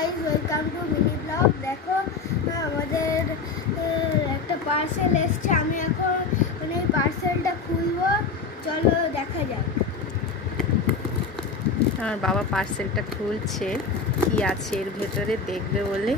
Guys, welcome to mini blog. দেখো আমাদের একটা পার্সেল এসছে। আমি এখন এই পার্সেলটা খুলবো, চলো দেখা যাক। আমার বাবা পার্সেলটা খুলছে, কি আছে এর ভেতরে দেখবে বলে।